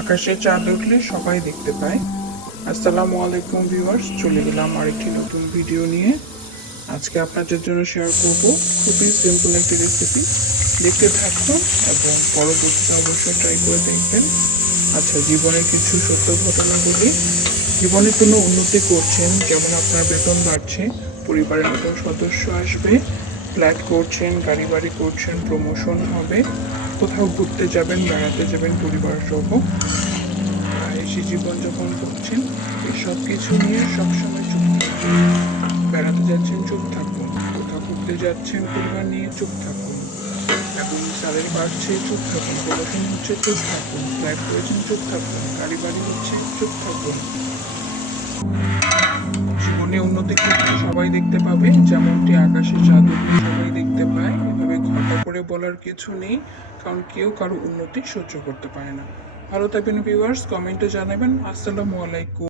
আকাশে চাঁদ উঠলে সবাই দেখতে পায়। আসসালামু আলাইকুম ভিউয়ার্স, চলে গেলাম আরেকটি নতুন ভিডিও নিয়ে। আজকে আপনাদের জন্য শেয়ার করব খুবই সিম্পল একটি রেসিপি। দেখতে থাকুন এবং পরবর্তীতে অবশ্যই ট্রাই করে দেখবেন। আচ্ছা, জীবনের কিছু সত্য ঘটনা বলি। জীবনে কোনো উন্নতি করছেন, যেমন আপনার বেতন বাড়ছে, পরিবারের নতুন সদস্য আসবে, ফ্ল্যাট করছেন, গাড়ি বাড়ি করছেন, প্রমোশন হবে, কোথাও ঘুরতে যাবেন, বেড়াতে যাবেন পরিবার সহ, আয়েসি জীবনযাপন করছেন, এই সব কিছু নিয়ে সবসময় চুপ থাকুন। বেড়াতে যাচ্ছেন, চুপ থাকুন। কোথাও ঘুরতে যাচ্ছেন পরিবার নিয়ে, চুপ থাকুন। এবং স্যালারি বাড়ছে, চুপ থাকুন। প্রমোশন হচ্ছে, চুপ থাকুন। ফ্ল্যাট করেছেন, চুপ থাকুন। গাড়ি বাড়ি হচ্ছে, চুপ থাকুন। জীবনে উন্নতি করতে সবাই দেখতে পাবে, যেমনটি আকাশে চাঁদ উঠলে সবাই দেখতে পায়। এভাবে ঘটা করে বলার কিছু নেই, কারণ কেউ কারো উন্নতি সহ্য করতে পারে না। ভালো থাকবেন ভিউয়ার্স, কমেন্টে জানাবেন। আসসালামু আলাইকুম।